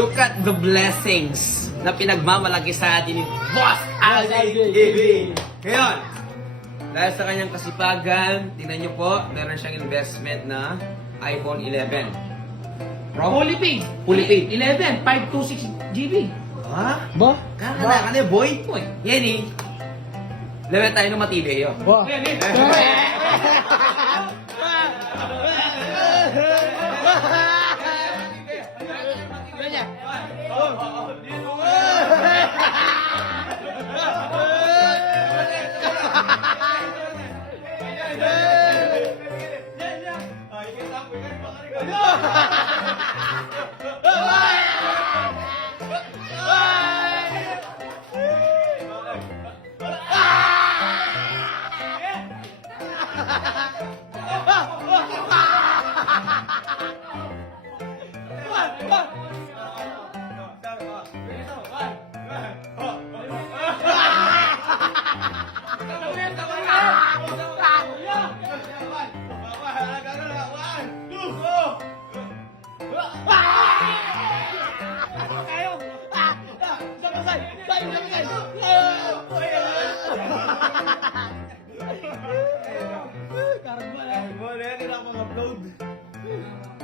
Look at the blessings na pinagmamalaki sa atin ni Boss Aldi TV. Ngayon, dahil sa kanyang kasipagan, tingnan nyo po, meron siyang investment na iPhone 11. Fully paid. Fully paid. 11, 526 GB. Ha? Ba? Kaka na, boy. Yan eh. Lewet tayo ng matibay yun. Ba?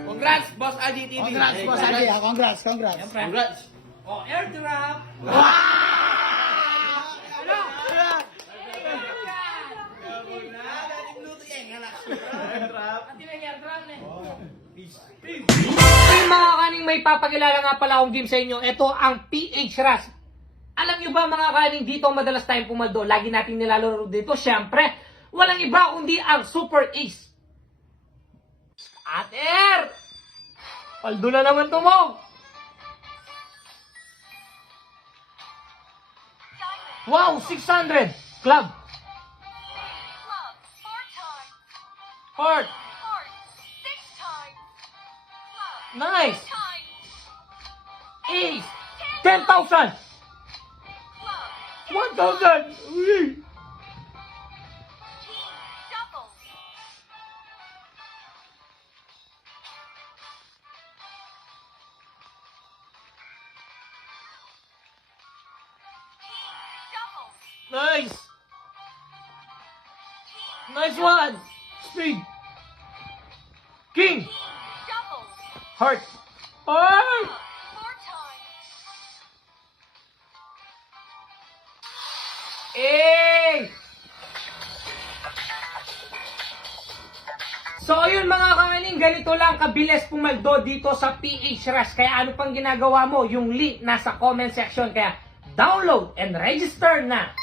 Congrats, Boss Aldi TV. Congrats, Boss Aldi. Congrats. Congrats. Oh, airdrop. Ay mga kaning, may papakilala nga pala akong game sa inyo. Ito ang PH Rush. Alam nyo ba mga kaning, dito madalas tayong pumaldo. Lagi nating nilalaro dito. Siyempre, walang iba kundi ang Super Ace. Ater! Paldo na naman to mo. Wow, 600. Club. Heart. Nice. Ace. 10,000. 1,000. Uy. Nice. Nice one. Speed. King. Heart. Heart. Eh. So ayun mga kahaning, ganito lang kabilis pumaldo dito sa PH Rush. Kaya ano pang ginagawa mo? Yung link nasa comment section. Kaya download and register na.